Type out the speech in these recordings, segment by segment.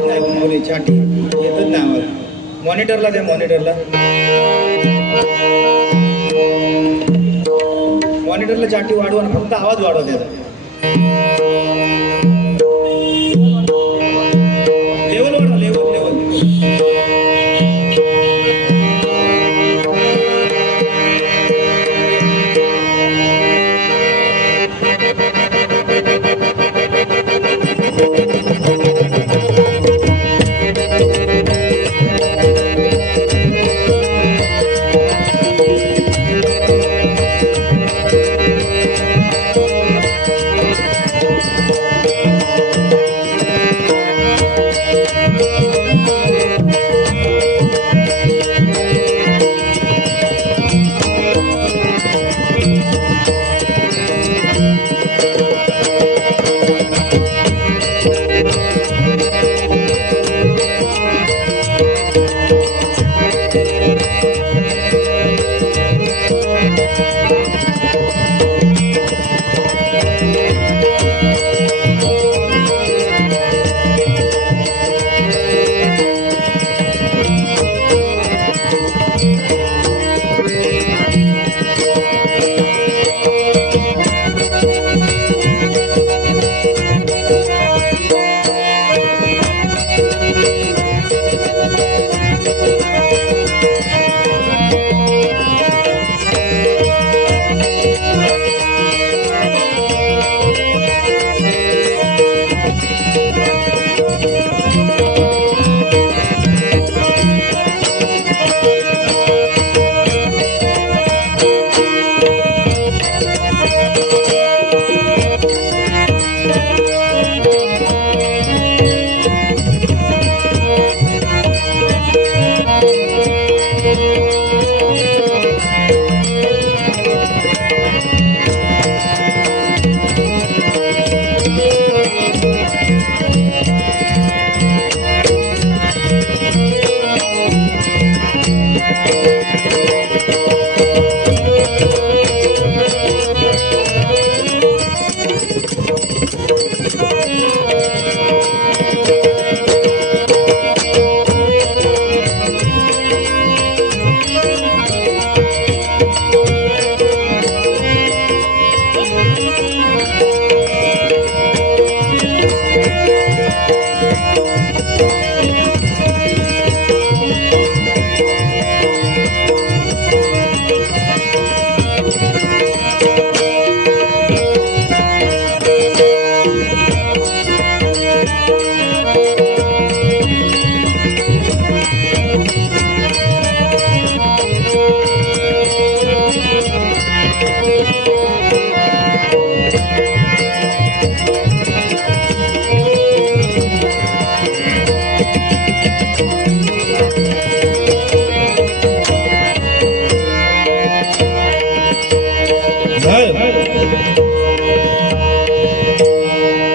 येत नाही मुली चाटी येतच नाही आम्हाला. मॉनिटरला द्या, मॉनिटरला चाटी वाढवा, फक्त आवाज वाढवा त्याचा. लेवल वाढवा, लेवल.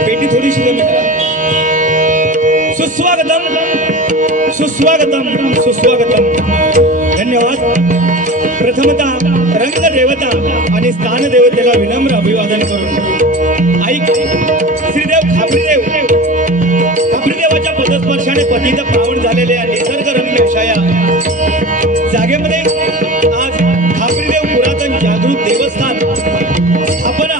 पेटी थोडीशी कमी करा. सुस्वागतम सुस्वागतम सुस्वागतम. धन्यवाद. प्रथमतः रंग देवता आणि स्थान देवतेला विनम्र अभिवादन करून ऐक श्रीदेव खापरीदेवाच्या पदस्पर्शाने पतित पावन झालेल्या निसर्ग रम्य या जागेमध्ये आज खापरीदेव पुरातन जागृत देवस्थान स्थापना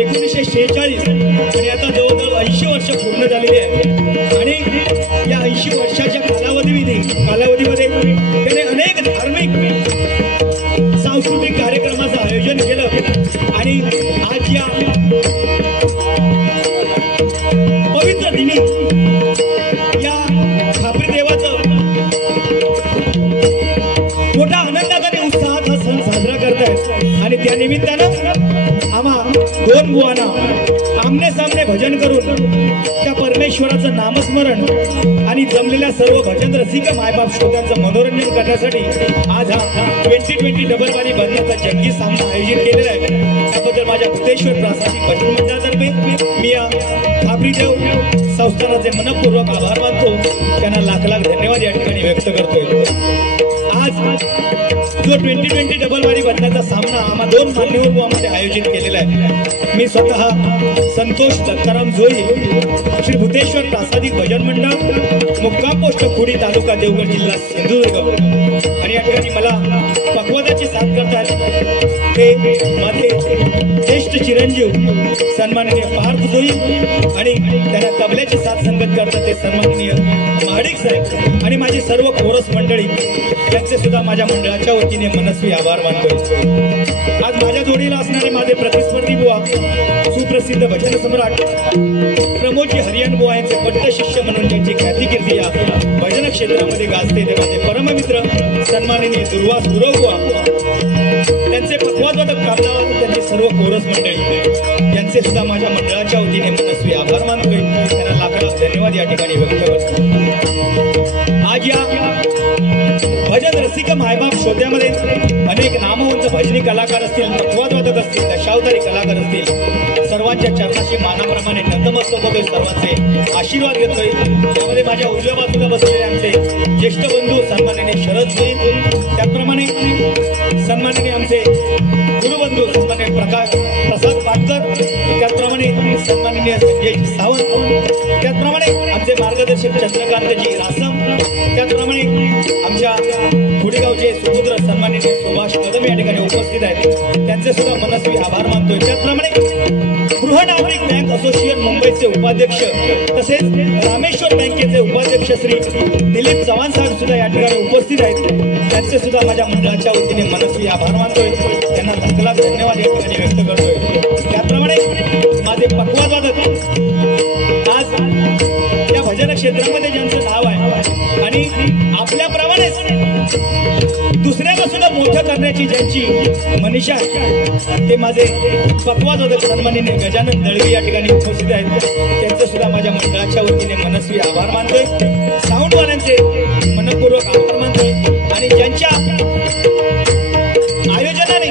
1946 आणि आता जवळजवळ 80 वर्ष पूर्ण झालेली आहे. आणि या 80 वर्षाच्या कालावधीमध्ये त्याने अनेक धार्मिक सांस्कृतिक कार्यक्रमाचं आयोजन केलं. आणि आज या पवित्र दिनी या खापरी देवाचं मोठ्या आनंदात आणि उत्साहात हा सण साजरा करतायत. आणि त्या निमित्तानं आम्हा दोन बुवांना आमने सामने भजन करून त्या परमेश्वराचं नामस्मरण आणि जमलेल्या सर्व भजन रसिक मायबाप श्रोत्यांचं मनोरंजन करण्यासाठी आज हा 2020 डबलबारी बंदचा जंगी सामना आयोजित केलेला आहे. त्याबद्दल माझ्या भूतेश्वर प्रासादिक भजन मंडळातर्फे मी या खापरीदेव संस्थानाचे मनपूर्वक आभार मानतो. त्यांना लाख लाख धन्यवाद या ठिकाणी व्यक्त करतोय. आज जो 2020 डबल वारी बदलाचा सामना आम्हा दोन मान्यवर बुवांमध्ये आयोजित केलेला आहे। मी स्वतः संतोष दत्ताराम जोई, श्री भूतेश्वर प्रासादिक भजन मंडळ, मुक्काम पोस्ट खुडी, तालुका देवगड, जिल्हा सिंधुदुर्ग। आणि या ठिकाणी मला पक्वादाची साथ करतात ते माझे ज्येष्ठ चिरंजीव सन्माननीय पार्थ जोई, आणि त्यांना तबल्याची साथ संगत करतात ते सन्माननीय महाडिक साहेब, आणि माझी सर्व कोरस मंडळी यांचे सुद्धा माझ्या मंडळाच्या वतीने मनस्वी आभार मानतोय। आज माझ्या जोडीला असणारे माझे प्रतिस्पर्धी बुवा, सुप्रसिद्ध भजन सम्राट प्रमोदजी हरियाण बुवा यांचे पट्ट शिष्य म्हणून ज्यांची ख्यातिकीर्ती या भजन क्षेत्रामध्ये गाजते ते माझे परममित्र सन्माननीय दुर्वास गुरव बुवा, त्यांचे पक्वादवादक कामगार, त्यांची सर्व कोरस मंडळी यांचे सुद्धा माझ्या मंडळाच्या वतीने मनस्वी आभार मानतोय। त्यांना लाख लाख धन्यवाद या ठिकाणी व्यक्त करतो। आज या भजन रसिक मायबाप श्रोत्यामध्ये अनेक नामवंत भजनी कलाकार असतील, पक्वादवादक असतील, दशावतारी कलाकार असतील, सर्वांच्या चरणाशी मानाप्रमाणे नतमस्तक होतोय, सर्वांचे आशीर्वाद घेतोय। त्यामध्ये माझ्या उजव्या बाजूला बसलेले आमचे ज्येष्ठ बंधू सन्माननीय शरद जोई, त्याचप्रमाणे सन्माननीय आमचे गुरुबंधू सन्माननीय प्रसाद पाटकर, त्याचप्रमाणे सन्माननीय संजय सावंत, त्याचप्रमाणे आमचे मार्गदर्शक चंद्रकांतजी रासम, त्याचप्रमाणे आमच्या खुडेगावचे सुपुत्र सन्माननीय सुभाष कदम या ठिकाणी उपस्थित आहेत, त्यांचे सुद्धा मनस्वी आभार मानतोय। त्याचप्रमाणे गृहनागरिक बँक असोसिएशन मुंबईचे उपाध्यक्ष तसेच रामेश्वर बँकेचे उपाध्यक्ष श्री दिलीप चव्हाण साहेब सुद्धा या ठिकाणी उपस्थित आहेत, त्यांचे सुद्धा माझ्या मंडळाच्या वतीने मनस्वी आभार मानतोय। त्यांना लाख लाख धन्यवाद या ठिकाणी व्यक्त करतोय। त्याचप्रमाणे माझे पक्वादवादक आज या भजन क्षेत्रामध्ये ज्यांचं नाव आहे आणि आपल्याप्रमाणेच दुसऱ्याला सुद्धा मोठं करण्याची ज्यांची मनीषा आहे ते माझे पक्वादवादक सन्माननीय गजानन दळवी या ठिकाणी उपस्थित आहेत, त्यांचं सुद्धा माझ्या मंडळाच्या वतीने मनस्वी आभार मानतोय। साऊंडवाल्यांचे मनपूर्वक आभार मानतोय, आणि ज्यांच्या आयोजनाने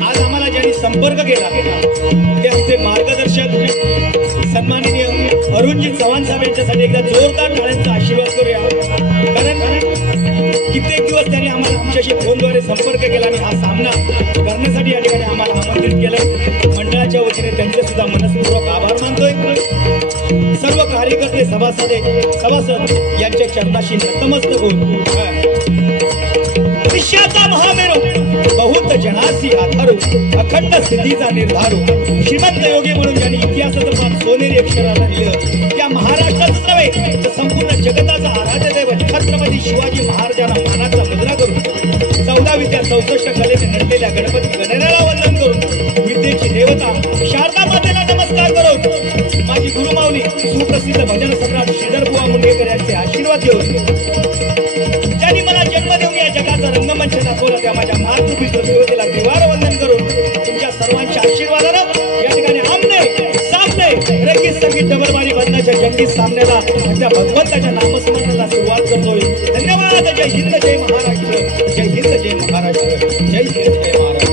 आज आम्हाला ज्यांनी संपर्क केला ते आमचे मार्गदर्शक सन्माननीय अरुणजी चव्हाण साहेब यांच्यासाठी एकदा जोरदार टाळ्यांचा आशीर्वाद करूया, कारण कित्येक दिवस त्यांनी आम्हाला आमच्याशी फोनद्वारे संपर्क केला आणि हा सामना करण्यासाठी या ठिकाणी आम्हाला आमंत्रित केलंय। मंडळाच्या वतीने त्यांचे सुद्धा मनस्पूर्वक आभार मानतोय। सर्व कार्यकर्ते सभासद यांच्या चरणाशी नतमस्तक होऊन विश्वाचा महामेरू बहुत जनासी आधारू अखंड स्थितीचा निर्धारू श्रीमंत योगी म्हणून ज्यांनी इतिहासाचं पान सोनेरी अक्षराला लिहिलं, त्या महाराष्ट्राचंच नव्हे तर संपूर्ण जगताचा आराध्य दैवत छत्रपती शिवाजी महाराजांना मानाचा मुद्रा करून 14 विद्या 64 कलेने नटलेल्या गणपती गणरायाला वंदन करून विद्येची देवता शारदा मातेला नमस्कार करून माझी गुरुमाऊली सुप्रसिद्ध भजन सम्राट श्रीधर बुवा मुंडेकर यांचे आशीर्वाद घेऊन ज्यांनी मला जन्म देऊन या जगाचा रंगमंच दाखवला त्या माझ्या मातृभूमी देवतेला त्रिवार वंदन करून तुमच्या सर्वांच्या आशीर्वादानं या ठिकाणी आमने सामने रंगीत संगीत डबलवारी बंदाच्या जंगी सामन्याला त्या भगवंताच्या नामस्मरणाला सुरुवात करतोय। धन्यवाद। जय हिंद, जय महाराष्ट्र, जय हिंद, जय महाराष्ट्र, जय हिंद, जय महाराष्ट्र।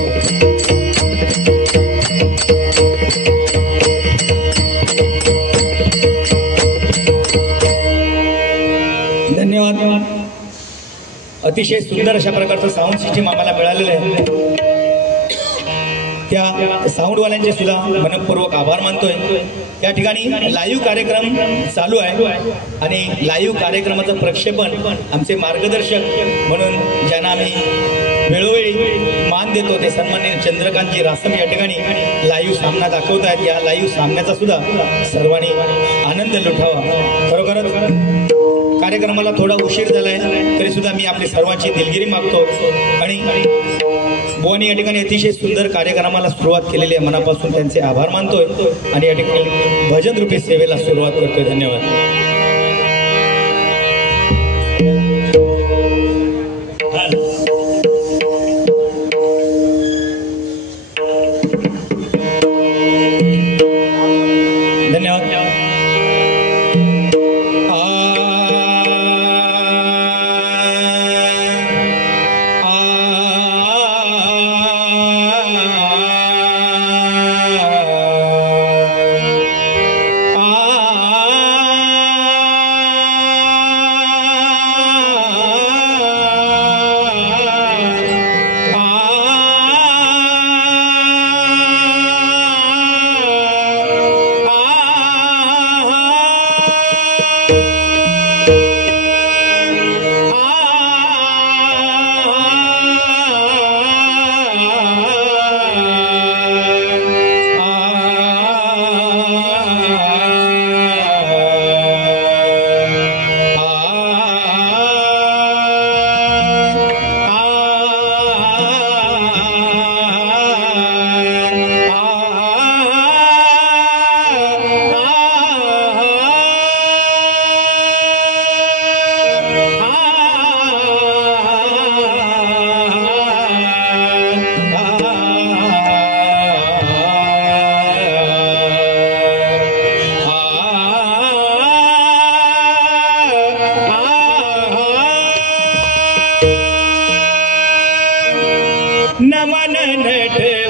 धन्यवाद। अतिशय सुंदर अशा प्रकारचं साऊंड सिस्टीम आम्हाला मिळालेलं आहे, त्या साऊंडवाल्यांचे सुद्धा मनपूर्वक आभार मानतोय। या ठिकाणी लाईव्ह कार्यक्रम चालू आहे आणि लाईव्ह कार्यक्रमाचं प्रक्षेपण आमचे मार्गदर्शक म्हणून ज्यांना आम्ही वेळोवेळी मान देतो ते सन्माननीय चंद्रकांतजी रासम या ठिकाणी लाईव्ह सामना दाखवत आहेत। या लाईव्ह सामन्याचा सुद्धा सर्वांनी आनंद लुटावा। खरोखरच कार्यक्रमाला थोडा उशीर झालाय तरी सुद्धा मी आपली सर्वांची दिलगिरी मागतो आणि बुवानी या ठिकाणी अतिशय सुंदर कार्यक्रमाला सुरुवात केलेली आहे, मनापासून त्यांचे आभार मानतोय आणि या ठिकाणी भजन रूपी सेवेला सुरुवात करतोय। धन्यवाद।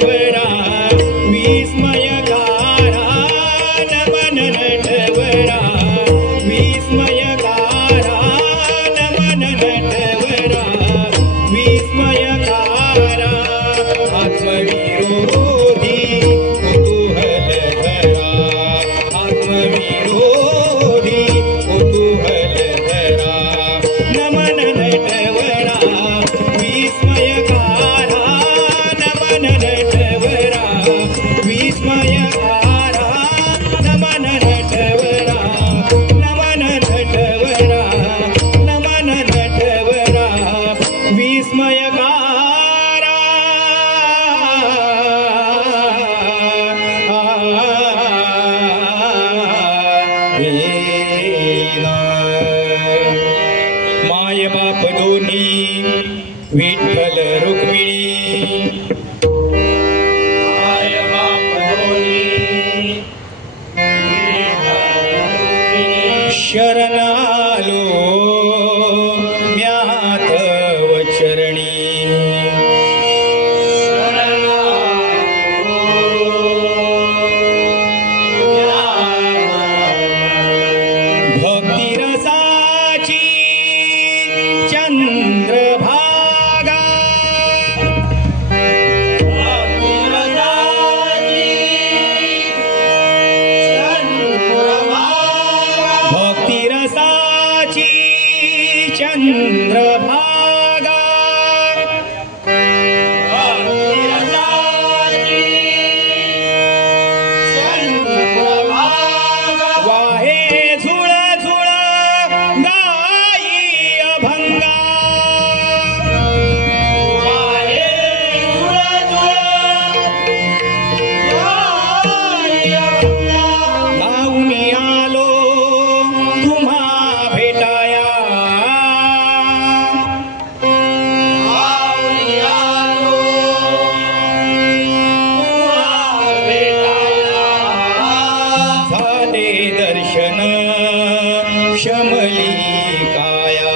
नटवरा विस्मयकारा नमन नटवरा विस्मयकारा नमन नटवरा विस्मयकारा आत्मविरोधी कुतूहलधरा आत्मविरोधी कुतूहलधरा नमन नटवरा विस्मयकारा नमन नटवरा विस्मयकारा नमन नटवरा नमन नटवरा नमन नटवरा विस्मयकारा माय बाप दोन्ही विठ्ठल रुक्मिणी माय बाप दोन्ही शरण आलो म्यात वचरणी भक्तिरसाची चंद्रभागा भक्तिरसाची चंद्रभागा वाहे झुळ झुळ गाई अभंगा वाहे झुळ झुळ गाई अभंगा गाऊन आलो तुम्हा भेटाया गाऊन आलो तुम्हा भेटाया झाले दर्शन शमली काया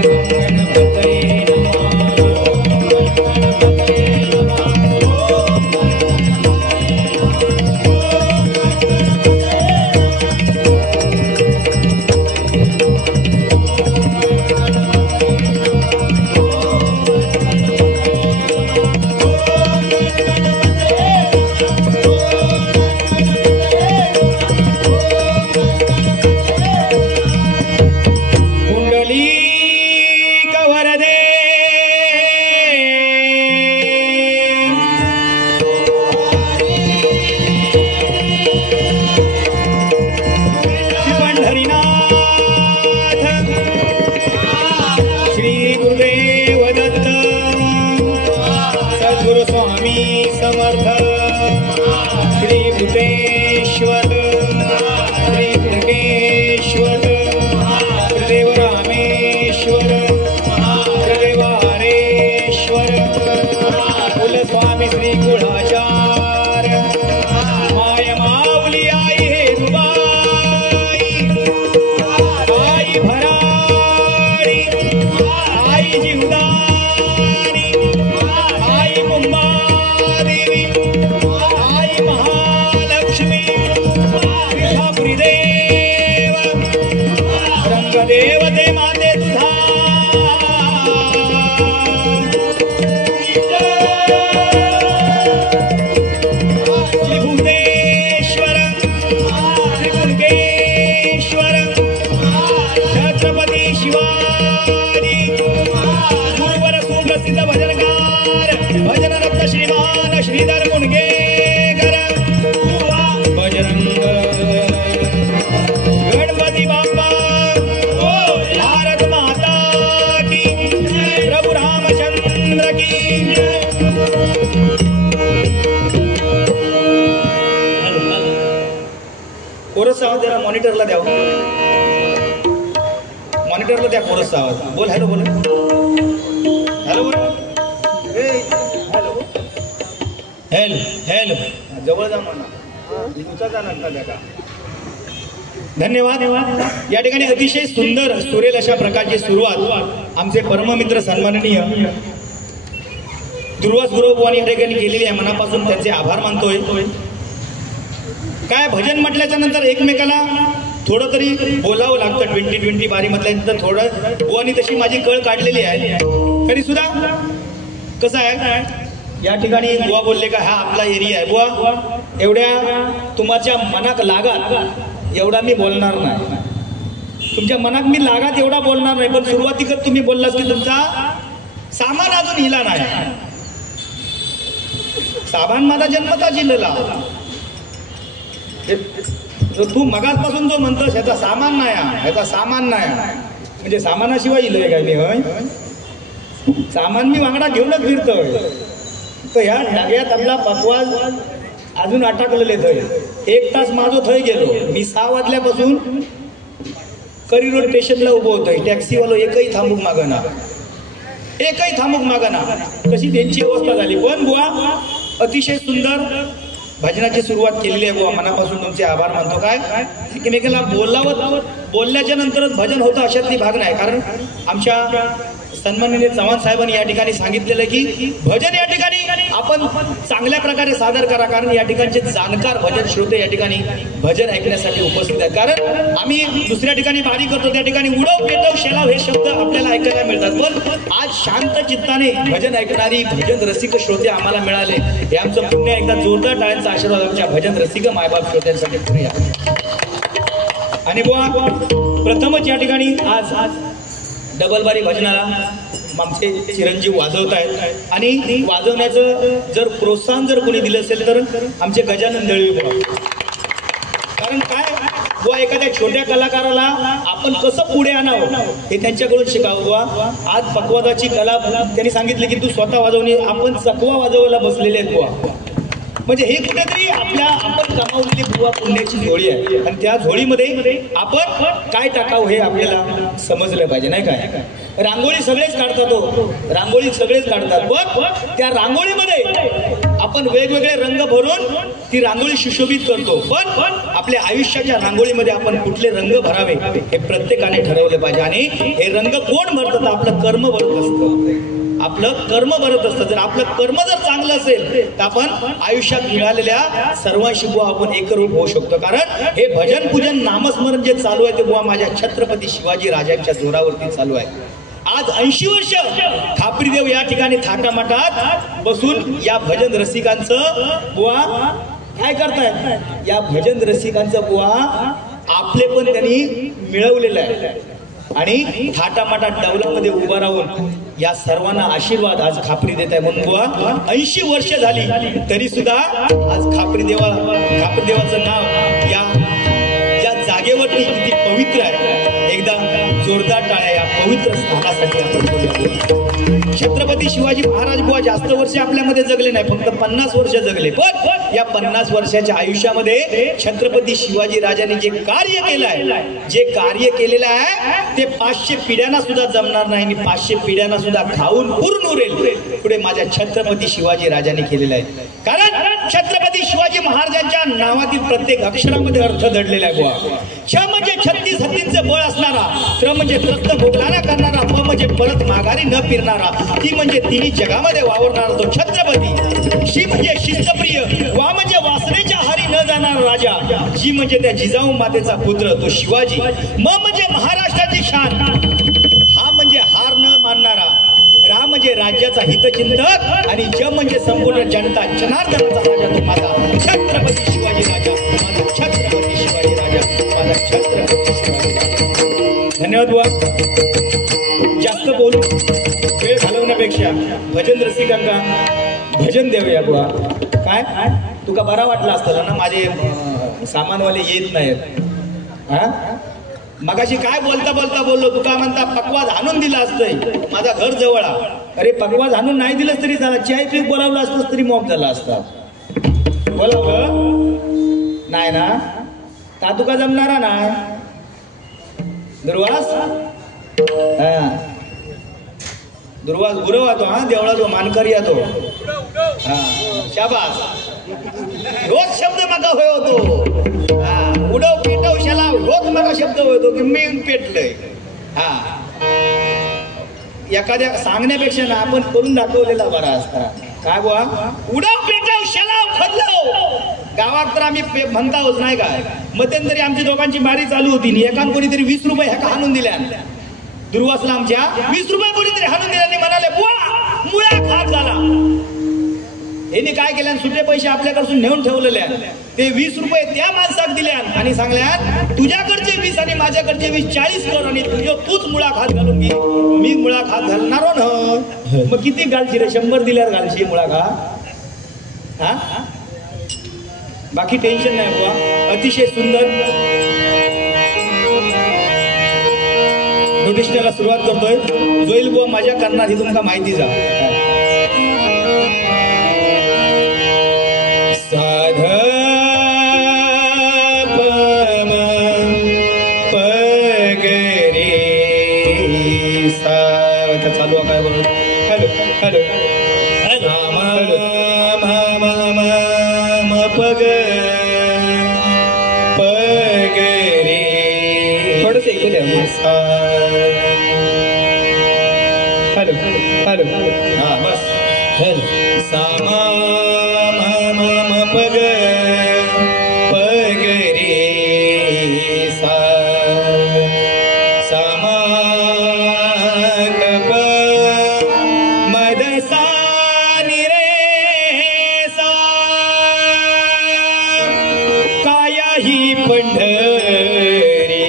गणपतये नमः कोरस आवाज जरा मॉनिटरला द्या, मॉनिटरला द्या कोरस आवाज. बोल हॅलो, बोल हॅलो, बोल हॅलो, हॅलो हॅलो. जवळ जा म्हणा. धन्यवाद. या ठिकाणी अतिशय सुंदर सुरेल अशा प्रकारची सुरुवात आमचे परममित्र सन्माननीय दुर्वास गुरुवानी या ठिकाणी केलेली आहे. मनापासून त्यांचे आभार मानतोय. काय भजन म्हटल्याच्या नंतर एकमेकाला थोडं तरी बोलावं लागतं. 2020 बारी म्हटल्यानंतर थोडं बुवानी तशी माझी कळ काढलेली आहे. तरी सुद्धा कसं आहे, या ठिकाणी बुवा बोलले का हा आपला एरिया आहे. बुवा एवढ्या तुमच्या मनात लागात एवढा मी बोलणार नाही, तुमच्या मनात मी लागात एवढा बोलणार नाही. पण सुरुवातीकच तुम्ही बोललास की तुमचा सामान अजून हिला नाही. सामान माझा जन्मता जिल्ह्याला तू मगाचपासून जो म्हणतोस ह्याचा सामान नाही, ह्याचा सामान नाही म्हणजे सामानाशिवाय इलोय काय मी? होय, सामान मी वांगडा घेऊनच फिरतोय. तर ह्या डाग्यात आपला पकवाज अजून अटकलेले थंय. 1 तास माझं थंय गेलो. मी 6 वाजल्यापासून करी रोड स्टेशनला उभं होतोय. टॅक्सीवालो एकही थांबूक मागना, एकही थांबूक मागना. कशी त्यांची अवस्था झाली. पण बुवा अतिशय सुंदर भजनाची सुरुवात केलेली आहे. बुवा मनापासून तुमचे आभार मानतो. काय एकमेकाला बोलावं, बोलल्याच्या नंतरच भजन होतं अशातली भाग नाही. कारण आमच्या सन्माननीय चव्हाण साहेबांनी या ठिकाणी सांगितलेलं की भजन या ठिकाणी आपण चांगल्या प्रकारे सादर करा. कारण या ठिकाणचे जाणकार भजन श्रोते या ठिकाणी भजन ऐकण्यासाठी उपस्थित आहेत. कारण आम्ही दुसऱ्या ठिकाणी बारी करतो त्या ठिकाणी उडव पेटव शेलाव हे शब्द आपल्याला ऐकायला मिळतात. पण आज शांत चित्ताने भजन ऐकणारी भजन रसिक श्रोते आम्हाला मिळाले. हे आमचं पुण्य. एकदा जोरदार टाळ्यांचा आशीर्वाद आमच्या भजन रसिक मायबाप श्रोत्यांसाठी करूया. आणि बुवा प्रथमच या ठिकाणी आज डबलबारी भजनाला आमचे चिरंजीव वाजवत आहेत. आणि वाजवण्याचं जर प्रोत्साहन जर कोणी दिलं असेल तर आमचे गजानन दळवी बुवा. कारण काय बुवा एखाद्या छोट्या कलाकाराला आपण कसं पुढे आणावं हे त्यांच्याकडून शिकावं. बुवा आज पकवादाची कला त्यांनी सांगितले की तू स्वतः वाजवणे, आपण चकवा वाजवायला बसलेले आहेत बुवा. म्हणजे हे कुठेतरी आपण कमावलेली बुवा पुण्याची झोळी आहे. आणि त्या झोळीमध्ये आपण काय टाकावं हे आपल्याला समजलं पाहिजे, नाही काय? रांगोळी सगळेच काढतात, हो रांगोळी सगळेच काढतात. पण त्या रांगोळीमध्ये आपण वेगवेगळे रंग भरून ती रांगोळी सुशोभित करतो. पण आपल्या आयुष्याच्या रांगोळीमध्ये आपण कुठले रंग भरावे हे प्रत्येकाने ठरवले पाहिजे. आणि हे रंग कोण भरतं? तर आपलं कर्म भरत असतं. आपलं कर्म भरत असतं. जर आपलं कर्म जर चांगलं असेल तर आपण आयुष्यात मिळालेल्या सर्वांशी बुवा आपण एकरूप होऊ शकतो. कारण हे भजन पूजन नामस्मरण जे चालू आहे ते बुवा माझ्या छत्रपती शिवाजी राजांच्या जोरावरती चालू आहे. आज 80 वर्ष खापरीदेव या ठिकाणी थाटामाटात बसून या भजन रसिकांचं बुवा काय करतायत? या भजन रसिकांचं बुवा आपले पण त्यांनी मिळवलेलं आहे. आणि थाटामाटा डवलामध्ये उभा राहून या सर्वांना आशीर्वाद आज खापरी देत आहे. म्हणून बुवा 80 वर्ष झाली तरी सुद्धा आज खापरीदेवाचं नाव या जागेवरती किती पवित्र आहे. एकदा जोरदार टाळ्या या पवित्र स्थानासाठी आपण. छत्रपती शिवाजी महाराज बुवा जास्त वर्ष आपल्यामध्ये जगले नाही, फक्त 50 वर्ष जगले. पण या 50 वर्षाच्या आयुष्यामध्ये छत्रपती शिवाजी राजांनी जे कार्य केलं केलेलं आहे ते 500 पिढ्यांना सुद्धा जमणार नाही आणि 500 पिढ्यांना सुद्धा खाऊन पूर्ण उरेल पुढे माझ्या छत्रपती शिवाजी राजांनी केलेलं आहे. कारण छत्रपती शिवाजी महाराजांच्या नावातील प्रत्येक अक्षरामध्ये अर्थ दडलेला आहे बुवा. छ म्हणजे 36 हत्तींचं बळ असणारा, त्र म्हणजे त्रस्त भोगलाना करणारा, प म्हणजे परत माघारी न फिरणारा, ती म्हणजे तिन्ही जगामध्ये वावरणारा तो छत्रपती, शी म्हणजे शिस्तप्रिय, वा म्हणजे वासनेच्या हारी न जाणारा राजा, जी म्हणजे त्या जिजाऊ मातेचा पुत्र तो शिवाजी, म म्हणजे महाराष्ट्राची शान, हा म्हणजे हार न मानणारा, रा म्हणजे राज्याचा हितचिंतक आणि ज म्हणजे संपूर्ण जनता जनार्दनाचा राजा तो माझा छत्रपती शिवाजी राजा, माझा छत्रपती शिवाजी राजा, माझा छत्रपती शिवाजी राजा. धन्यवाद बुवा. जास्त बोलू वेळ घालवण्यापेक्षा भजन रसिकांना भजन देऊया बुवा. काय तुका बरा वाटला असताना ना माझे सामानवाले येत नाहीत. हा मगाशी काय बोलता बोललो, तुका म्हणता पकवाज आणून दिला असतंय, माझा घर जवळ. अरे पकवाज आणून नाही दिलंस तरी झाला, चाय पीक बोलावलं असतंस तरी मॉप झाला असता. बोलावलं नाही ना, ता तुका जमणारा ना दुर्वास हा दुर्वास गुरव तो हा देवळा तो मानकरी तो हा शाबास रोज शब्द माका होय होतो हा उडव पेटव शाला रोज माका शब्द होतो की मी पेटलंय हा एखाद्या सांगण्यापेक्षा ना आपण करून दाखवलेला बरा असता काय बुवा उडव पेटव शालाव खदलव गावात तर आम्ही म्हणता होत नाही काय मध्यंतरी आमची दोघांची मारी चालू होती एकान कोणीतरी 20 रुपये ह्याका हाणून दिल्या दुर्वासला आमच्या 20 रुपये कोणीतरी हाणून दिल्याने म्हणाले बुवा मुळा खात झाला यांनी काय केल्या सुटे पैसे आपल्याकडून नेऊन ठेवलेले ते 20 रुपये त्या माणसाक दिल्या आणि सांगल्या तुझ्याकडचे 20 आणि माझ्याकडचे 20 40 कर आणि तूच मुळा खात घालून घे मी मुळा खात घालणार ना मग किती घालशी रे 100 दिल्यावर घालशी मुळा खा हा बाकी टेन्शन नाही बुवा अतिशय सुंदर नोटिशला सुरुवात करतोय जोईल बुवा माझ्या करणार ही तुमका माहिती जा साध पम पगरे सा चालू काय बोल हॅलो हॅलो पग पगरे थोडस ऐकू द्या हॅलो हॅलो हा बस हॅलो सामा पग पगरे सा सामा कप मदसा ही पंढरी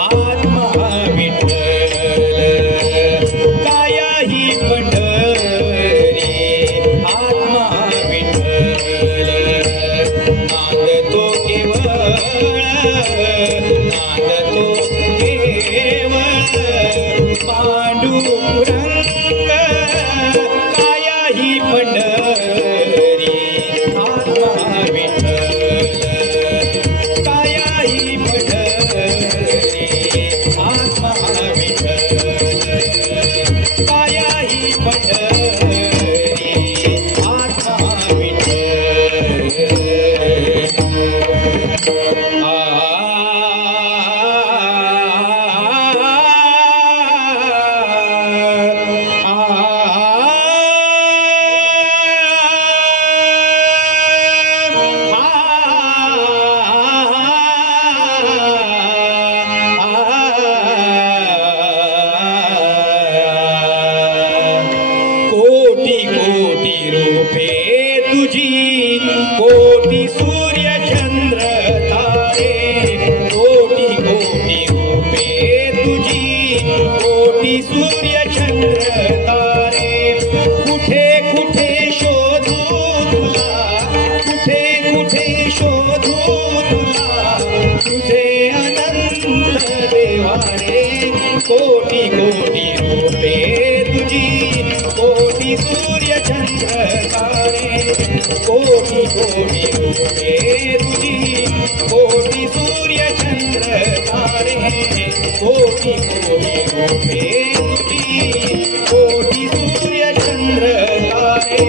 आत्मा विठ्ठल काया ही पंढरी आत्मा विठ्ठल नाद तो केवळ नाद तो केवळ पांडुरंग काया ही पंढरी आत्मा विठ्ठल कोटि सूर्य चंद्र तारे कोटि कोटि रूपे तुझी कोटि सूर्य चंद्र तारे कुठे कुठे शोधू तुला कुठे कुठे शोधू तुला तुझे अनंत देवारे कोटि कोटि रूपे तुझी कोटि सूर्य चंद्र तारे कोटि कोटि रूपे तुझी कोटि सूर्य चंद्र तारे कोटि कोटि रूपे तुझी कोटि सूर्य चंद्र तारे.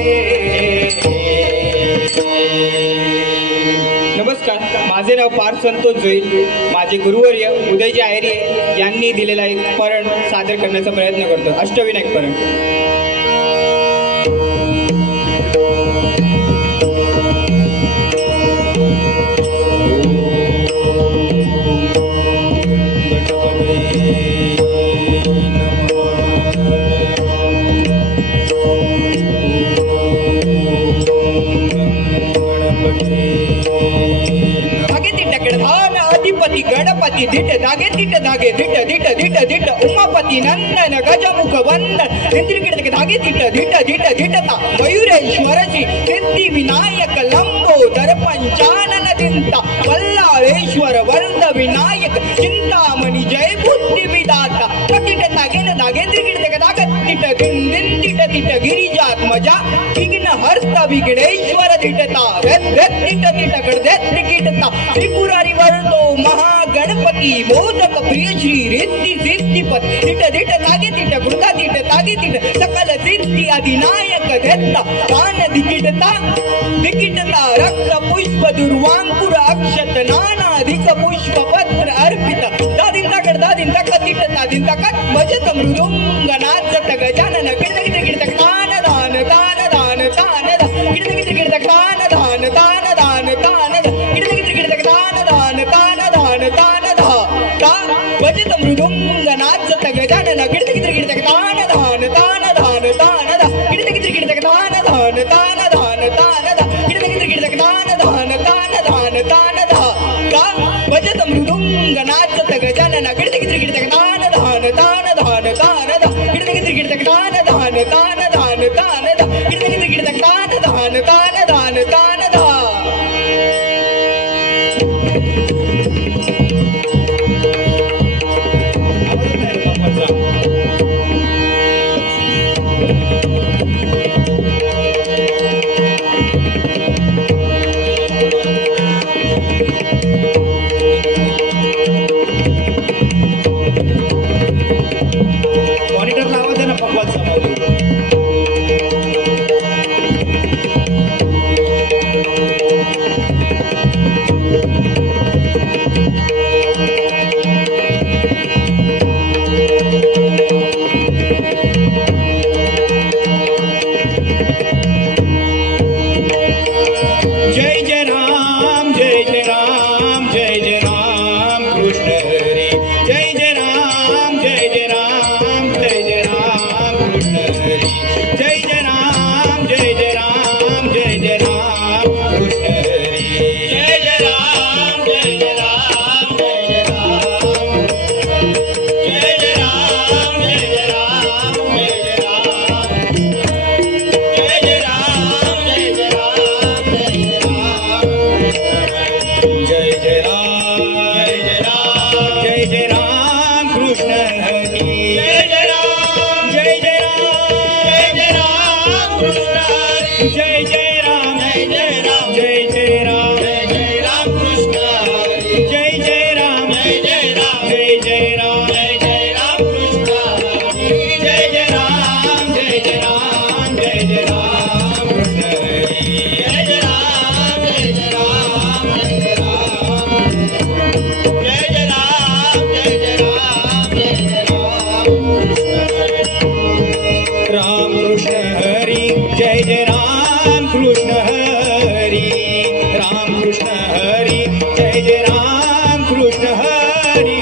नमस्कार, माझे नाव पार्थ संतोष जोईल. माझे गुरुवर्य उदयजी आयरे यांनी दिलेला एक परण सादर करण्याचा प्रयत्न करतो. अष्टविनायक परण. अधिपती गणपती धिट धागे धिट धागे धिट धिट धिट धिट उमापती नंदन गजमुख वंदन इंद्रकीर्त धागे धिट धिट धिट धिटता मयुरेश्वरची सिद्धी विनायक लंबोदर पंचानन दिंता वल्लाळेश्वर वरद विनायक चिंतामणी जय बुद्धी विदाता कटिट धागेन धागे त्रिकीर्त धाग धिट दिन धिट धिट गिरिजात्मजा विघ्न हस्त विघ्नेश्वर धिटता धिटता त्रिपुरारी वरदो महागणपती मोदक प्रिय श्री रिद्धी सिद्धिपत धिट तागे धिट गुडगा धिट तागे धिट सकल सिद्धी अधिनायक घेतला कान दिकिटता रक्त पुष्प दुर्वांकुर अक्षत नाना अधिक पुष्प पत्र अर्पित दादिन तक धिटता दिन तक भजत मृदुंग नाचत गजानन गिडगिड तान दान तान दान तान गिडगिड तान दान तान दान तान गिडगिड तान दान तान दान तान धा भजत मृदुंग नाचत गजानन गिडगिड तान दान तान दान तान गिडगिड तान दान तान दान तान गिडगिड तान दान तान दान तान धा भजत मृदुंग नाचत गजानन गिडगिड तान दान तान दान तान गिडगिड तान दान तान दान तान गिडगिड तान दान तान दान तान धा मॉनिटरला आवाज आहे ना पप्पाचा जय जय राम जय जय राम जय जय राम कृष्ण हरी जय जय राम जय जय राम जय जय राम कृष्ण हरी जय जय राम जय जय राम जय जय राम कृष्ण हरी जय जय राम जय जय राम जय जय राम जय जय राम जय जय राम जय जय राम जय जय राम जय जय राम जय जय राम जय जय राम कृष्ण हरी जय जय राम जय जय राम कृष्ण हरी जय जय राम जय जय राम जय जय राम कृष्ण हरी जय जय राम जय जय राम जय जय राम कृष्ण हरी जय जय राम जय जय राम जय जय राम कृष्ण हरी जय जय राम जय जय राम जय जय राम जय जय राम जय जय राम जय जय राम कृष्ण हरी जय जय राम कृष्ण हरी राम कृष्ण हरी जय जय राम कृष्ण हरी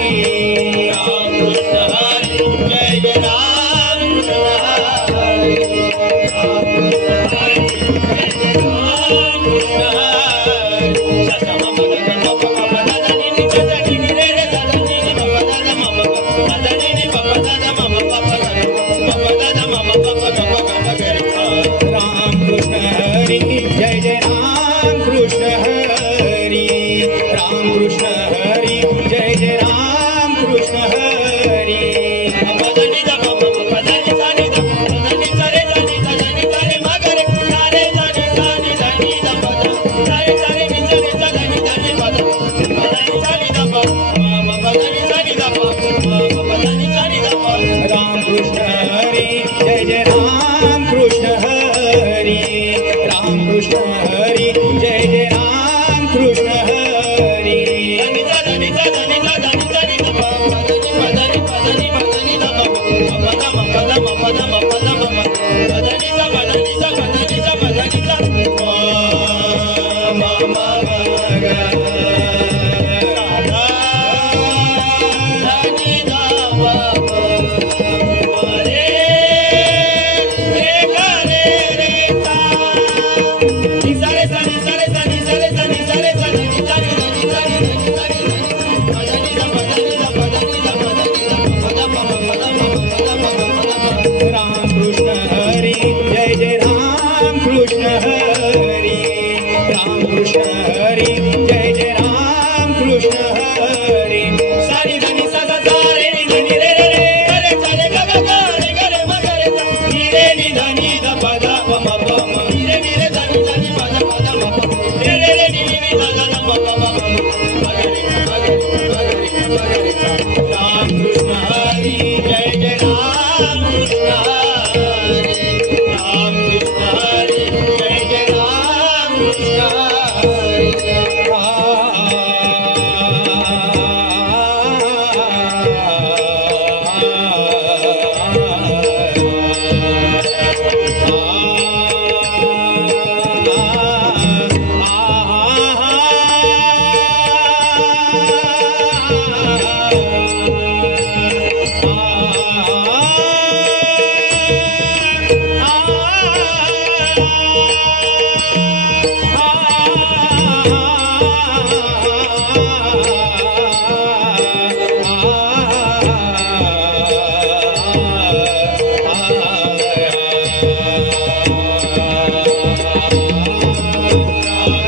राम कृष्ण हरी जय जय राम कृष्ण हरी राम कृष्ण हरी जय जय राम कृष्ण हरी राम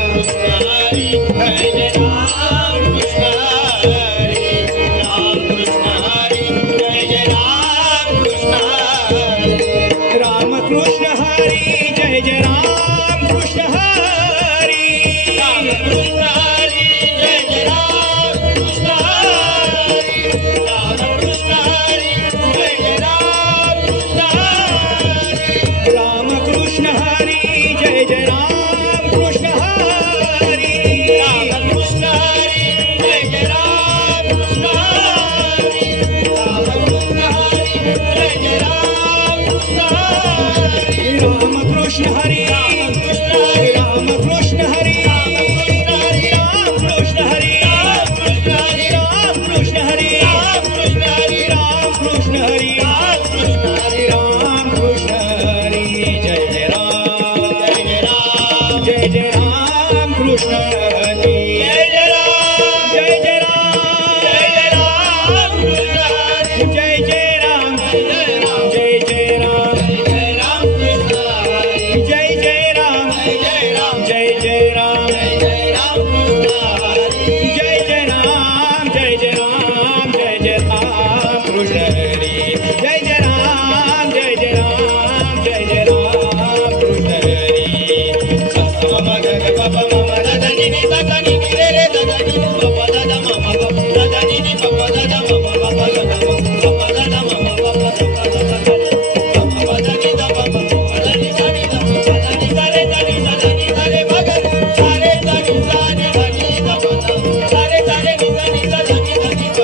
कृष्ण हरी जय जय राम कृष्ण हरी राम कृष्ण हरी जय जय राम कृष्ण हरी राम कृष्ण हरी जय जय राम कृष्ण हरी राम कृष्ण हरी जय जय राम कृष्ण हरी राम कृष्ण हरी जय जय राम कृष्ण हरी राम कृष्ण हरी जय जय राम कृष्ण हरी राम कृष्ण हरी राम कृष्ण हरी राम कृष्ण हरी राम कृष्ण हरी राम कृष्ण हरी राम कृष्ण हरी राम कृष्ण हरी राम कृष्ण हरी जय जय राम जय जय राम कृष्ण हरी जय जय राम जय जय राम जय जय राम कृष्ण हरी जय जय राम जय जय राम जय राम कृष्ण हरी जय जय राम जय जय राम जय राम कृष्ण हरी जय जय राम जय जय राम जय जय राम कृष्ण हरी जय जय राम जय जय राम जय जय राम कृष्ण हरी सम ग प प म म द द नि नि द द नि नि रे रे द द नि प प द द म म प द द नि नि प प द द म म प प द द म प प द द म म प प द द प द नि द प प द नि द नि द प द नि द रे द नि द नि द रे भ ग सा रे द नि द नि द नि द प द सा रे द रे नि द नि द नि द नि द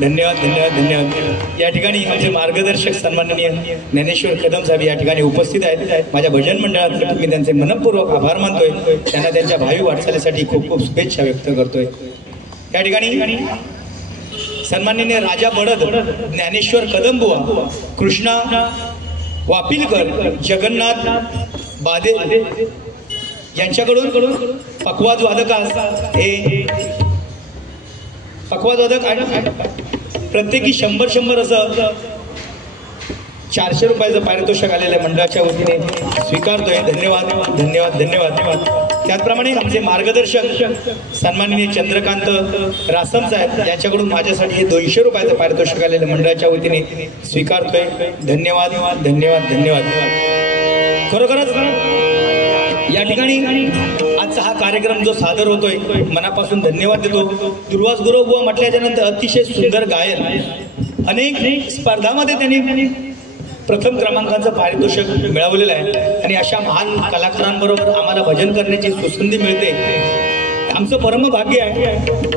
धन्यवाद धन्यवाद धन्यवाद. या ठिकाणी आमचे मार्गदर्शक सन्माननीय ज्ञानेश्वर कदम साहेब या ठिकाणी उपस्थित आहेत. माझ्या भजन मंडळातर्फे मी त्यांचे मनपूर्वक आभार मानतोय. त्यांना त्यांच्या भावी वाटचालीसाठी खूप खूप शुभेच्छा व्यक्त करतोय. या ठिकाणी सन्माननीय राजा बडद, ज्ञानेश्वर कदम बुवा, कृष्णा वापिलकर, जगन्नाथ बादे यांच्याकडून पखवाज वादकास हे पखवाज वादक प्रत्येकी 100 असं 400 रुपयाचं पारितोषिक आलेलं आहे. मंडळाच्या वतीने स्वीकारतोय. धन्यवाद धन्यवाद धन्यवाद. त्याचप्रमाणे आमचे मार्गदर्शक सन्माननीय चंद्रकांत रासम साहेब यांच्याकडून माझ्यासाठी हे 200 रुपयाचं पारितोषिक आलेलं मंडळाच्या वतीने स्वीकारतोय. धन्यवाद धन्यवाद धन्यवाद. खरोखरच या ठिकाणी आजचा हा कार्यक्रम जो सादर होतोय मनापासून धन्यवाद देतो. दुर्वास गुरव बुवा म्हटल्याच्या नंतर अतिशय सुंदर गायन, अनेक स्पर्धामध्ये त्यांनी प्रथम क्रमांकाचं पारितोषिक मिळवलेलं आहे. आणि अशा महान कलाकारांबरोबर आम्हाला भजन करण्याची सुसंधी मिळते. आमचं परम भाग्य आहे.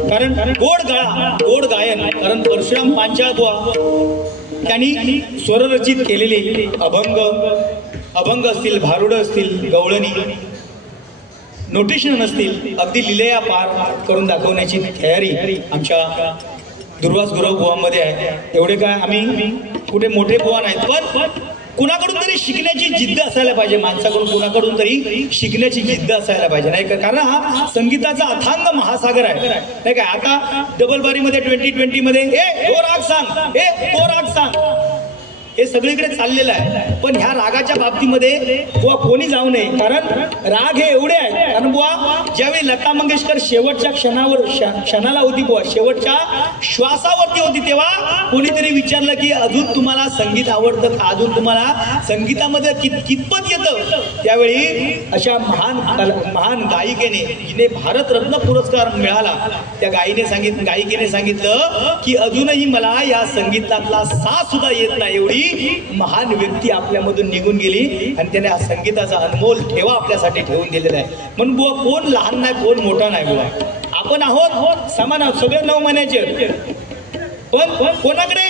कारण गोड गायन, कारण परशुराम पांचाळ बुवा त्यांनी स्वररचित केलेली अभंग असतील, भारुड असतील, गवळणी, नोटेशन असतील, अगदी लिलया पार करून दाखवण्याची तयारी आमच्या दुर्वास गुरव बुवांमध्ये आहे. एवढे काय आम्ही कुठे मोठे बुवा नाहीत, पण कुणाकडून तरी शिकण्याची जिद्द असायला पाहिजे. माणसाकडून कुणाकडून तरी शिकण्याची जिद्द असायला पाहिजे, नाही का? कारण हा संगीताचा अथांग महासागर आहे, नाही का? आता डबल बारीमध्ये 2020 मध्ये तो राग सांग हे सगळीकडे चाललेलं आहे. पण ह्या रागाच्या बाबतीमध्ये बुवा कोणी जाऊ नये. कारण राग हे एवढे आहेत. कारण बुवा ज्यावेळी लता मंगेशकर शेवटच्या क्षणाला होती, बुवा शेवटच्या श्वासावरती होती, तेव्हा कोणीतरी विचारलं की अजून तुम्हाला संगीत आवडतं का, अजून तुम्हाला संगीतामध्ये कितपत येतं? त्यावेळी अशा महान गायिकेने, जिने भारतरत्न पुरस्कार मिळाला, त्या गायिकेने सांगितलं की अजूनही मला या संगीतातला सा सुद्धा येत नाही. एवढी महान व्यक्ती आपल्यामधून निघून गेली आणि त्याने हा संगीताचा अनमोल ठेवा आपल्यासाठी ठेवून दिलेला आहे. म्हणून बुवा कोण लहान नाही, कोण मोठा नाही. बुवा आपण आहोत, समान आहोत, सगळे 9 महिन्याचे. पण कोणाकडे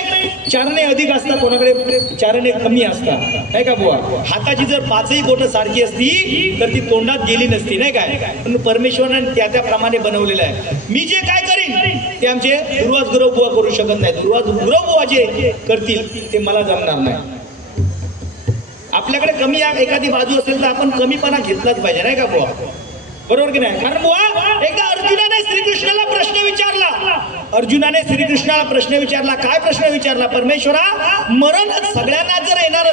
चारणे अधिक असतात, कोणाकडे चारणे कमी असतात, नाही का बुवा? हाताची जर 5ही बोटं सारखी असती तर ती तोंडात गेली नसती, नाही काय? पण परमेश्वराने त्याप्रमाणे बनवलेलं आहे. मी जे काय करीन ते आमचे दुर्वास गुरव बुवा करू शकत नाही. दुर्वास गुरव बुवा जे करतील ते मला जमणार नाही. आपल्याकडे कमी एखादी बाजू असेल तर आपण कमीपणा घेतलाच पाहिजे, नाही का बुवा? बरोबर की नाही? कारण बुवा एकदा अर्जुनाने श्रीकृष्णाला प्रश्न विचारला. काय प्रश्न विचारला? परमेश्वरा, मरण सगळ्यांना जर येणार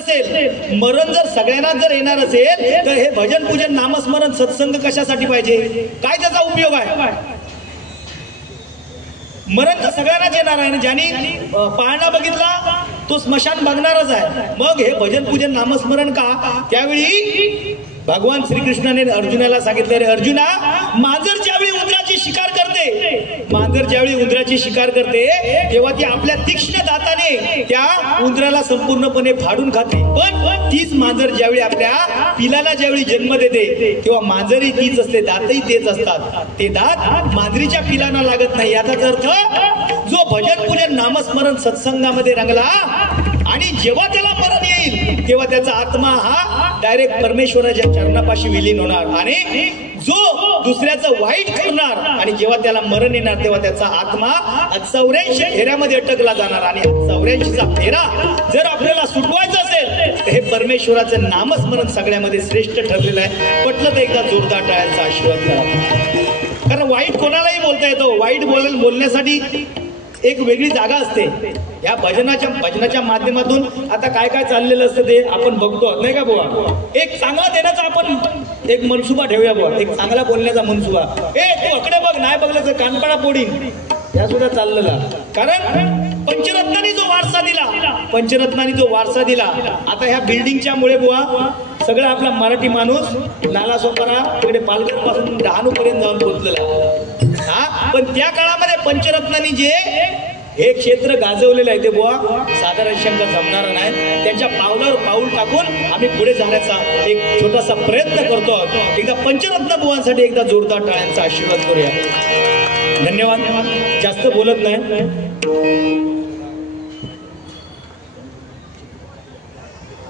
असेल तर हे भजन पूजन नामस्मरण सत्संग कशासाठी पाहिजे? काय त्याचा उपयोग आहे? मरण तर सगळ्यांनाच येणार आहे. ज्यांनी पाळणा बघितला तो स्मशान बघणारच आहे. मग हे भजन पूजन नामस्मरण का? त्यावेळी भगवान श्रीकृष्णाने अर्जुनाला सांगितलं, रे अर्जुना, मांजर ज्यावेळी उंदराची शिकार करते तेव्हा ती आपल्या तीक्ष्ण दाताने त्या उंदराला संपूर्णपणे फाडून खाते. पण तीच मांजर ज्यावेळी आपल्या पिलाला ज्यावेळी जन्म देते तेव्हा मांजरही तीच असते, दातही तेच असतात. ते दात मांजरीच्या पिलांना लागत नाही. याचाच अर्थ जो भजन पूजन नामस्मरण सत्संगामध्ये रंगला आणि जेव्हा त्याला मरण येईल तेव्हा त्याचा आत्मा हा डायरेक्ट परमेश्वराच्या चरणापाशी विलीन होणार. आणि जो दुसऱ्याचं वाईट करणार आणि जेव्हा त्याला मरण येणार तेव्हा त्याचा आत्मा 84 फेऱ्यामध्ये अटकला जाणार. आणि 84चा फेरा जर आपल्याला सुटवायचा असेल तर हे परमेश्वराचं नामस्मरण सगळ्यामध्ये श्रेष्ठ ठरलेलं आहे. पटलं तर एकदा जोरदार टाळ्यांचा आशीर्वाद करा. कारण वाईट कोणालाही बोलता येतो. वाईट बोलण्यासाठी एक वेगळी जागा असते. या भजनाच्या माध्यमातून आता काय काय चाललेलं असतं ते आपण बघतो, नाही का बुवा? एक चांगला देण्याचा आपण एक मनसुबा ठेवूया बुवा, एक चांगला बोलण्याचा मनसुबा. तू अकडे बघ, नाही बघलं तर कानपडा पोडीन, या सुद्धा चाललेला. कारण पंचरत्नांनी जो वारसा दिला आता ह्या बिल्डिंगच्या मुळे बुवा सगळं आपला मराठी माणूस नालासोपारा तिकडे पालघर पासून डहाणू पर्यंत जाऊन पोहोचलेला. पण त्या काळामध्ये पंचरत्नांनी जे हे क्षेत्र गाजवलेलं आहे ते बुवा साधारण शंका जमणार नाही. त्यांच्या पावलावर पाऊल टाकून आम्ही पुढे जाण्याचा एक छोटासा प्रयत्न करतो. एकदा पंचरत्न बुवांसाठी एकदा जोरदार टाळ्यांचा आशीर्वाद करूया. धन्यवाद. जास्त बोलत नाही.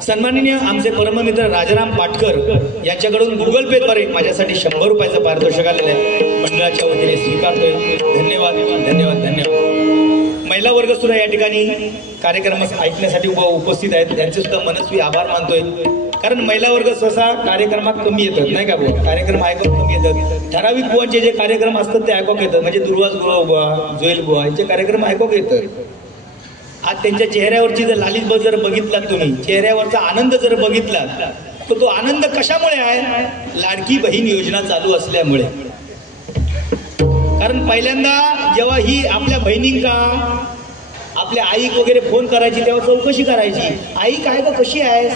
सन्माननीय आमचे परममित्र राजाराम पाटकर यांच्याकडून गुगल पे द्वारे माझ्यासाठी 100 रुपयाचं पारितोषिक आलेलं आहे. मंडळाच्या वतीने स्वीकारतोय. धन्यवाद धन्यवाद धन्यवाद. महिला वर्ग सुद्धा या ठिकाणी कार्यक्रमास ऐकण्यासाठी उपस्थित आहेत. त्यांचे सुद्धा मनस्वी आभार मानतोय. कारण महिला वर्ग सहसा कार्यक्रमात कमी येतात नाही का बुवा, कार्यक्रम ऐकून कमी येतात. ठराविक बुवांचे जे कार्यक्रम असतात ते ऐकूक येतात. म्हणजे दुर्वास बुवा, जोईल बुवा यांचे कार्यक्रम ऐकूक येतात. आज त्यांच्या चेहऱ्यावरची जर लालित जर बघितलात तुम्ही, चेहऱ्यावरचा आनंद जर बघितलात तर तो आनंद कशामुळे आहे? लाडकी बहीण योजना चालू असल्यामुळे. कारण पहिल्यांदा जेव्हा ही आपल्या बहिणींका आपल्या आई वगैरे फोन करायची तेव्हा चौकशी करायची, आई काय ग कशी आहे,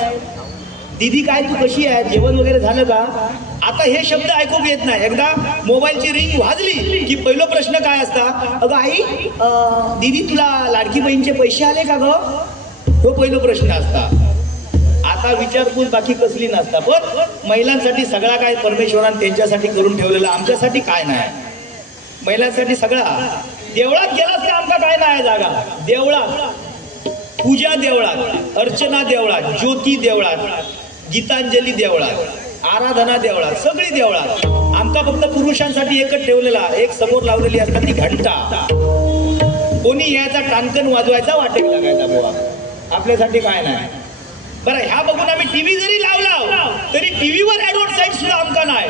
दीदी काय तू कशी आहे, जेवण वगैरे झालं का. आता हे शब्द ऐकू येत नाही. एकदा मोबाईलची रिंग वाजली की पहिला प्रश्न काय असता, अगं आई दीदी तुला लाडकी बहीणचे पैसे आले का ग, तो पहिला प्रश्न असता. आता विचारपूस बाकी कसली नसता. पण महिलांसाठी सगळा काय परमेश्वराने त्यांच्यासाठी करून ठेवलेला, आमच्यासाठी काय नाही. महिलांसाठी सगळा. देवळात गेलास का आमका काय नाही जागा. देवळात पूजा देवळात, अर्चना देवळात, ज्योती देवळात, गीतांजली देवळात, आराधना देवळात, सगळी देवळात. आमका फक्त पुरुषांसाठी एकच ठेवलेला, एक समोर लावलेली असतात ती घंटा. कोणी याचा टाणकन वाजवायचा वाटेक लागायचा बुवा. आपल्यासाठी काय नाही. बरं ह्या बघून आम्ही टीव्ही जरी लावला तरी टीव्हीवर ऍडव्हर्टाईज सुद्धा आमका नाही.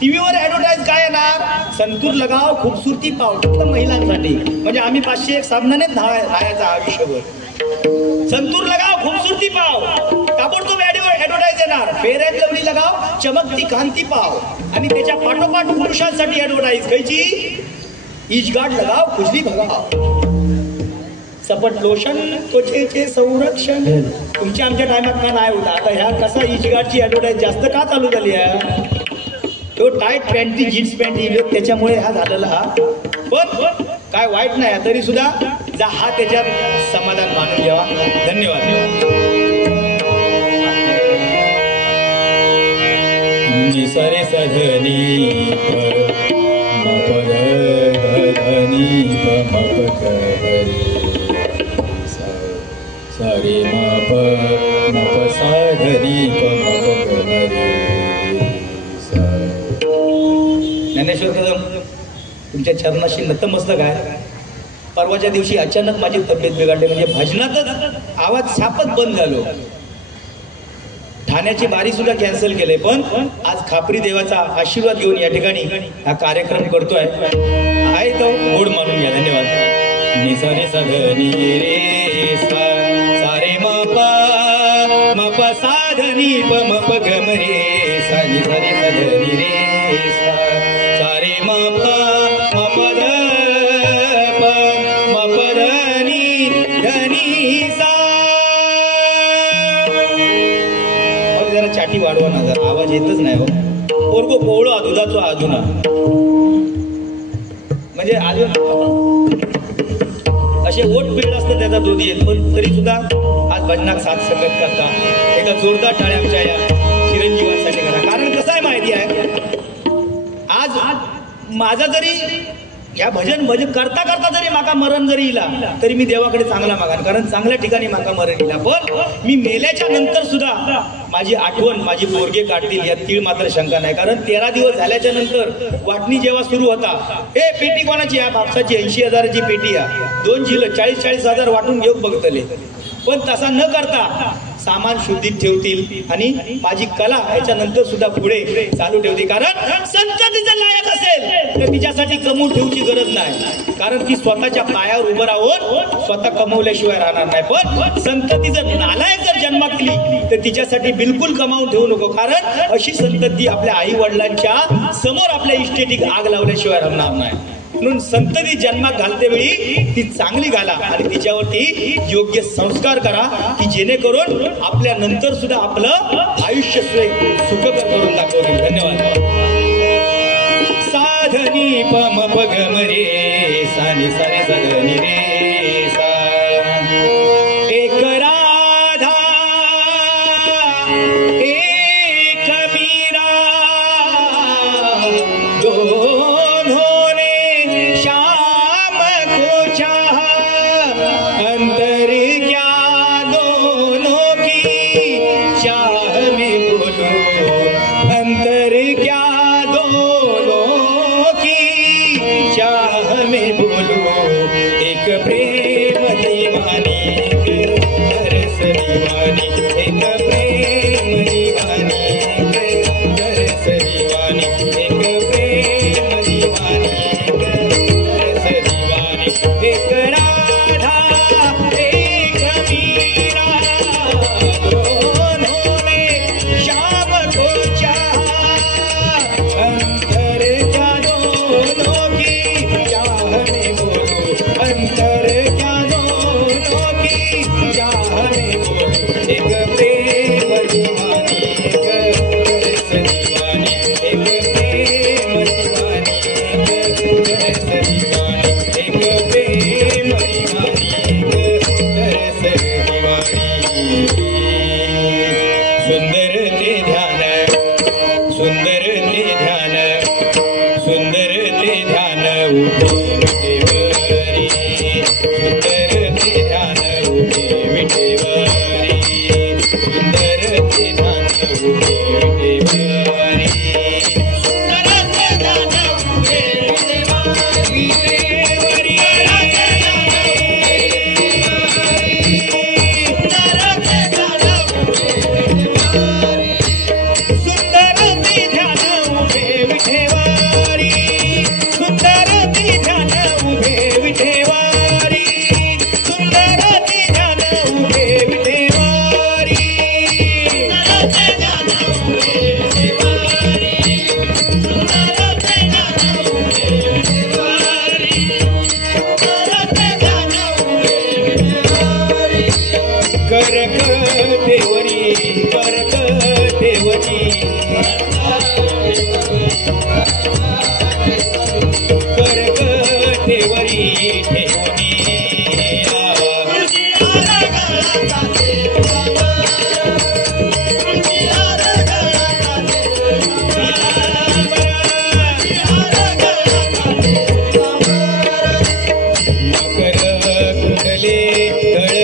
टीव्हीवर ऍडव्हर्टाईज काय येणार, संतूर लगाव खूबसूरती पाव, फक्त महिलांसाठी. म्हणजे आम्ही 501 साबणाने राहायचा आयुष्यभर. संतूर लगाव खूबसूरती पाव, ताबडतोब ऍडव्हर्टाईज येणार. फेअर अँड लवली लगाव चमकती कांती पाव. आणि त्याच्या पाठोपाठ पुरुषांसाठी ऍडव्हर्टाईज खायची, इजगाड लगाव खुजली भगाव, सपट लोशन त्वचेचे संरक्षण. तुमच्या आमच्या टायमात का नाही होता. आता ह्या कसा इजगाडची ऍडव्हर्टाईज जास्त का चालू झाली आहे. तो टाईट पॅन्ट ती जीन्स पॅन्ट ही त्याच्यामुळे हा झालेला. हा पण काय वाईट नाही. तरी सुद्धा जा हा त्याच्यात समाधान मानून घ्यावा. धन्यवाद. सरे सधनी धनी मप सरे मप साधनी मप ज्ञानेश्वर कदम तुमच्या चरणाशी नतमस्तक आहे. परवाच्या दिवशी अचानक माझी तब्येत बिघडली. म्हणजे भजनातच आवाज छापत बंद झालो. ठाण्याची बारी सुद्धा कॅन्सल केले. पण आज खापरी देवाचा आशीर्वाद घेऊन या ठिकाणी हा कार्यक्रम करतोय. आहे तो गोड मानून घ्या. धन्यवाद. निसरे सधनी रे सारे मप साधनी मप गम रे सानी सरे सधनी रे सारे मप धनी धनी सा. जरा चाटी वाढवा ना, जरा आवाज येतच नाही हो. पोरगो पोवळा दुधाचो अजून म्हणजे अजून असे ओट पिळ असतं त्याचा दूध येत. पण तरी सुद्धा आज भजनात साथ संगत करता. एका जोरदार टाळ्या आमच्या या चिरंजीवांसाठी करा. कारण कसं आहे माहिती आहे, आज माझा जरी या भजन करता करता जरी माका मरण जरी इला तरी मी देवाकडे चांगला मागा. कारण चांगल्या ठिकाणी माका मरण इला. पण मी मेल्याच्या नंतर सुद्धा माझी आठवण माझी पोरगे काढतील यात तीळ मात्र शंका नाही. कारण 13 दिवस झाल्याच्या नंतर वाटणी जेव्हा सुरू होता, हे पेटी कोणाची आहे, बापसाची 80,000ची पेटी आहे, 2 जिल्हे 40,000 वाटून घेऊ बघतले. पण तसा न करता सामान शुद्धीत ठेवतील आणि माझी कला याच्यानंतर सुद्धा पुढे चालू ठेवतील. कारण संततीचं लायक असेल तर तिच्यासाठी कमवून ठेवची गरज नाही. कारण ती स्वतःच्या पायावर उभं राहून स्वतः कमवल्याशिवाय राहणार नाही. पण संतती जर नालायक जर जन्मात दिली तर तिच्यासाठी बिलकुल कमावून ठेवू नको. कारण अशी संतती आपल्या आई वडिलांच्या समोर आपल्या इस्टेटिक आग लावल्याशिवाय राहणार नाही. म्हणून संतती जन्मात घालते वेळी ती चांगली घाला आणि तिच्यावरती योग्य संस्कार करा की जेणेकरून आपल्या नंतर सुद्धा आपलं आयुष्य सुखकर करून दाखवतील. धन्यवाद. साधनी पम पगम रे सानी सारे सधनी रे सा. एक राधा एक मीरा दोनों ने शाम को चाहा. अंतर क्या दोनों की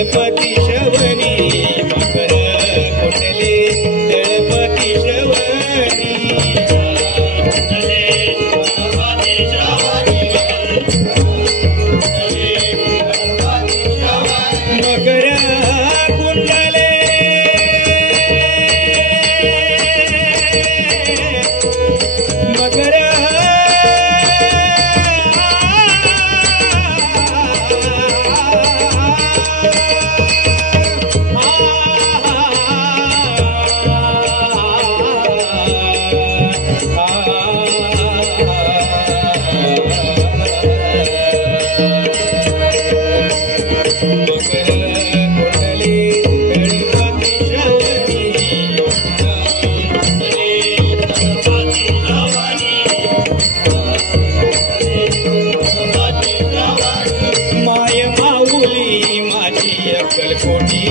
दळपती श्रवणी मकर कुंडले दळपती श्रवणी मकर कुंडले मकर अक्कलकोटी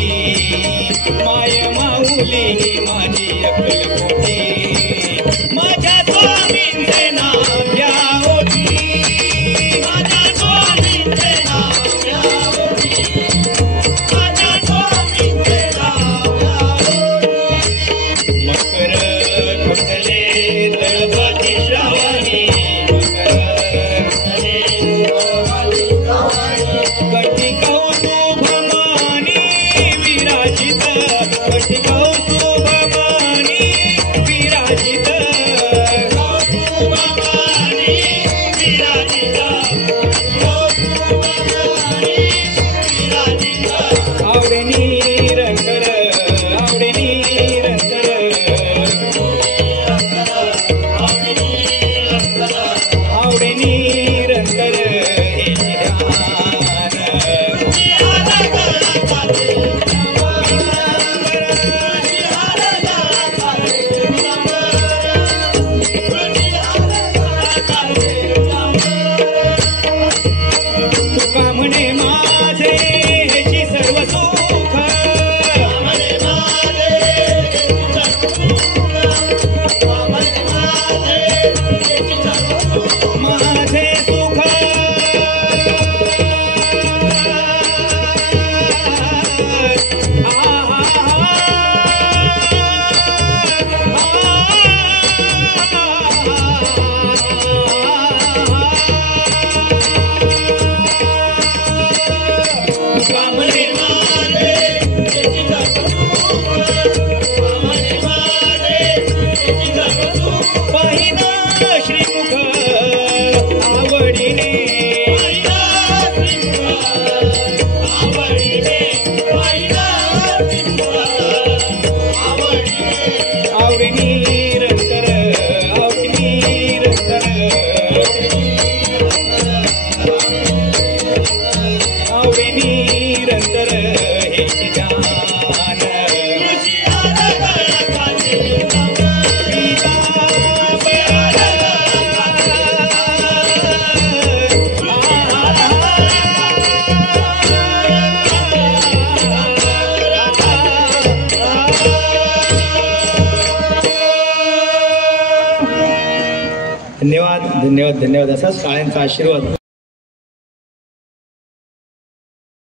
माय माऊली माझी अक्कलकोटी माझ्या स्वामींचे नाव घ्या ओठी माझ्या स्वामींचे नाव घ्या ओठी माझ्या स्वामींचे नाव घ्या ओठी मकर कुंडले दळपती श्रावणी कटी कौतुभमानी विराजित कटी कौतुभमानी विराजित कौतुभमानी विराजित कौतुभमानी विराजित आवडे निरंतर आवडे निरंतर आवडे निरंतर हे तुका म्हणे माझे हेची सर्व सुख माझे सुख श्रीमुख आवडीने आवडे निरंतर आवडे निरंतर आवडे निरंतर हे ध्यान धन्यवाद धन्यवाद धन्यवाद असाच काळ्यांचा आशीर्वाद